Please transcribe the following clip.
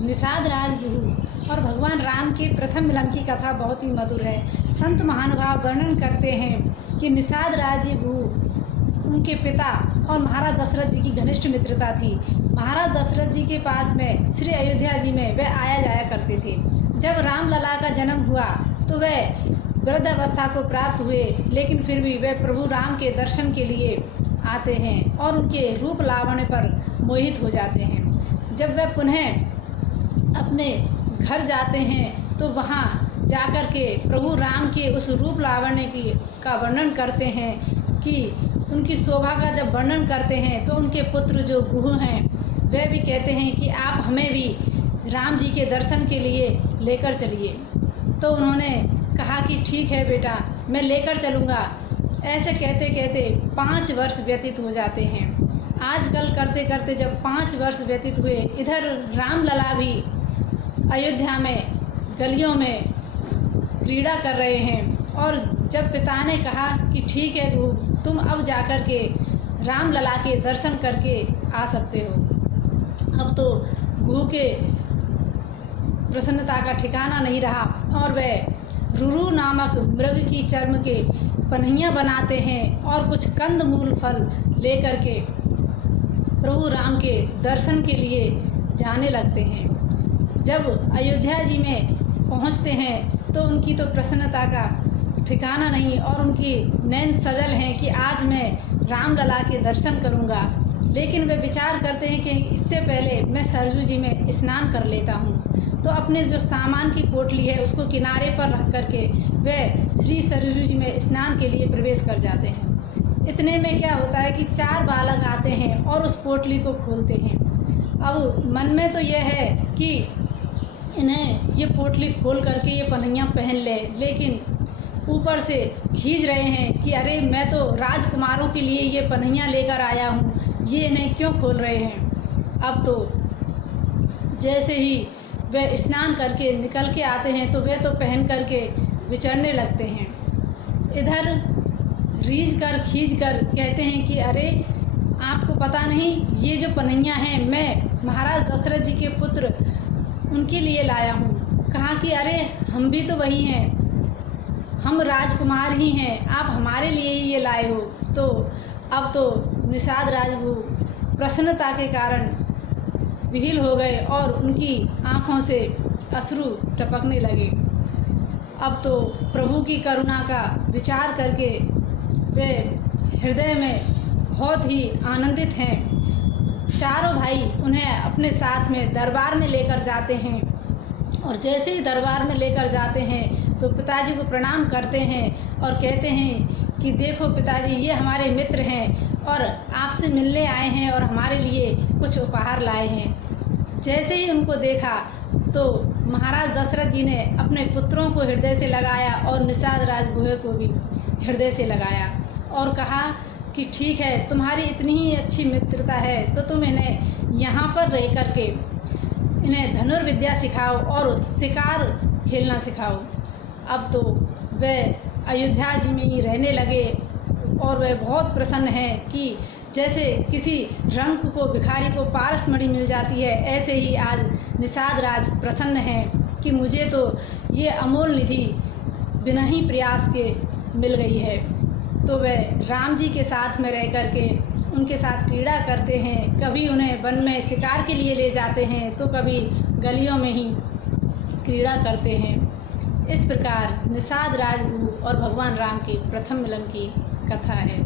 निषाद राजगुरु और भगवान राम के प्रथम मिलन की कथा बहुत ही मधुर है। संत महानुभाव वर्णन करते हैं कि निषाद राजगुरु उनके पिता और महाराज दशरथ जी की घनिष्ठ मित्रता थी। महाराज दशरथ जी के पास में श्री अयोध्या जी में वे आया जाया करते थे। जब रामलला का जन्म हुआ तो वे वृद्धावस्था को प्राप्त हुए, लेकिन फिर भी वे प्रभु राम के दर्शन के लिए आते हैं और उनके रूप लावण्य पर मोहित हो जाते हैं। जब वे पुनः अपने घर जाते हैं तो वहाँ जाकर के प्रभु राम के उस रूप लावण्य का वर्णन करते हैं कि उनकी शोभा का जब वर्णन करते हैं तो उनके पुत्र जो गुहु हैं वे भी कहते हैं कि आप हमें भी राम जी के दर्शन के लिए लेकर चलिए। तो उन्होंने कहा कि ठीक है बेटा, मैं लेकर चलूँगा। ऐसे कहते कहते 5 वर्ष व्यतीत हो जाते हैं। आजकल करते करते जब 5 वर्ष व्यतीत हुए, इधर रामलला भी अयोध्या में गलियों में क्रीड़ा कर रहे हैं। और जब पिता ने कहा कि ठीक है गुरु, तुम अब जाकर के रामलला के दर्शन करके आ सकते हो। अब तो गुरु के प्रसन्नता का ठिकाना नहीं रहा और वह रुरु नामक मृग की चर्म के पन्हियाँ बनाते हैं और कुछ कंद मूल फल लेकर के प्रभु राम के दर्शन के लिए जाने लगते हैं। जब अयोध्या जी में पहुंचते हैं तो उनकी तो प्रसन्नता का ठिकाना नहीं और उनकी नैन सजल हैं कि आज मैं रामलला के दर्शन करूंगा। लेकिन वे विचार करते हैं कि इससे पहले मैं सरजू जी में स्नान कर लेता हूं। तो अपने जो सामान की पोटली है उसको किनारे पर रख करके वे श्री सरजू जी में स्नान के लिए प्रवेश कर जाते हैं। इतने में क्या होता है कि 4 बालक आते हैं और उस पोटली को खोलते हैं। अब मन में तो यह है कि इन्हें ये पोटली खोल करके ये पन्हियाँ पहन ले, लेकिन ऊपर से खींच रहे हैं कि अरे मैं तो राजकुमारों के लिए ये पन्हियाँ लेकर आया हूँ, ये इन्हें क्यों खोल रहे हैं। अब तो जैसे ही वे स्नान करके निकल के आते हैं तो वे तो पहन करके विचरने लगते हैं। इधर रीझ कर खींच कर कहते हैं कि अरे आपको पता नहीं ये जो पन्हियाँ हैं मैं महाराज दशरथ जी के पुत्र उनके लिए लाया हूँ। कहा कि अरे हम भी तो वही हैं, हम राजकुमार ही हैं, आप हमारे लिए ही ये लाए हो। तो अब तो निषाद राजगुरु प्रसन्नता के कारण विहील हो गए और उनकी आँखों से अश्रु टपकने लगे। अब तो प्रभु की करुणा का विचार करके वे हृदय में बहुत ही आनंदित हैं। चारों भाई उन्हें अपने साथ में दरबार में लेकर जाते हैं और जैसे ही दरबार में लेकर जाते हैं तो पिताजी को प्रणाम करते हैं और कहते हैं कि देखो पिताजी, ये हमारे मित्र हैं और आपसे मिलने आए हैं और हमारे लिए कुछ उपहार लाए हैं। जैसे ही उनको देखा तो महाराज दशरथ जी ने अपने पुत्रों को हृदय से लगाया और निषाद राजगुहे को भी हृदय से लगाया और कहा कि ठीक है, तुम्हारी इतनी ही अच्छी मित्रता है तो तुम इन्हें यहाँ पर रह कर के इन्हें धनुर्विद्या सिखाओ और शिकार खेलना सिखाओ। अब तो वे अयोध्या जी में ही रहने लगे और वे बहुत प्रसन्न हैं कि जैसे किसी रंक को भिखारी को पारसमणि मिल जाती है, ऐसे ही आज निषाद राज प्रसन्न हैं कि मुझे तो ये अमोल निधि बिना ही प्रयास के मिल गई है। तो वे राम जी के साथ में रह कर के उनके साथ क्रीड़ा करते हैं। कभी उन्हें वन में शिकार के लिए ले जाते हैं तो कभी गलियों में ही क्रीड़ा करते हैं। इस प्रकार निषाद राजगुरु और भगवान राम के प्रथम मिलन की कथा है।